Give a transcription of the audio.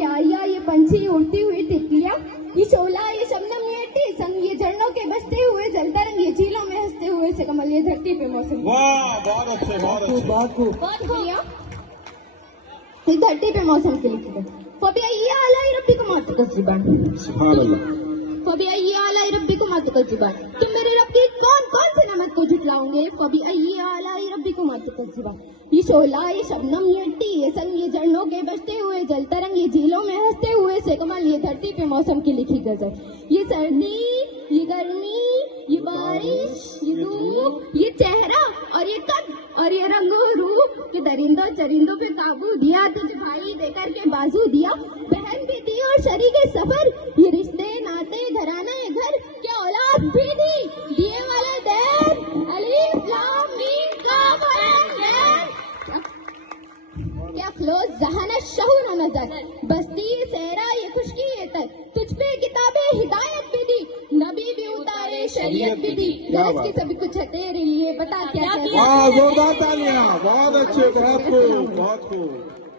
क्या या ये पंछी उड़ती हुई तितलियां, ये शोला ये शबनम ये टी संग, ये झरनों के बसते हुए जलता रंग, ये झीलों में हंसते हुए से कमल, ये धरती पे मौसम। वाह, बहुत अच्छे, बहुत अच्छे। बहुत शुक्रिया। ये धरती पे मौसम के लिए फबिया अलाई रब्बी को मात का जुबान, सुभान अल्लाह। फबिया अलाई रब्बी को मात का जुबान, तुम मेरे रब की कौन कौन से नेमत को झुटलाओगे। फबिया अलाई रब्बी को मात का जुबान, ये शोला ये शबनम ये टी ये संग, ये झरनों के बजते हुए जलता रंग, ये झीलों में हंसते हुए से कमल, ये धरती पे मौसम की लिखी गजल। ये सर्दी ये गर्मी ये बारिश ये धूप, ये चेहरा और ये कद और ये रंगो रूप, कि दरिंदों चरिंदों पे काबू दिया, तुझे भाई देकर के बाजू दिया, बहन भी दी और शरीके सफर, ये रिश्ते नाते घराना ये घर, क्या औलाद भी दी दिए वाला दैन, अलीफ लाम मीम काफ ऐन। क्या फ्लोज जहाना शहून नजर, बस्ती ये सहरा ये खुशकी ये तर, तुझ पे किताबें हिदायत भी दी, नबी भी उतारे शरीयत भी दी, की सभी कुछ है तेरे लिए, बता क्या जोरदार तालियां, बहुत अच्छे, बहुत खूब, बहुत खूब।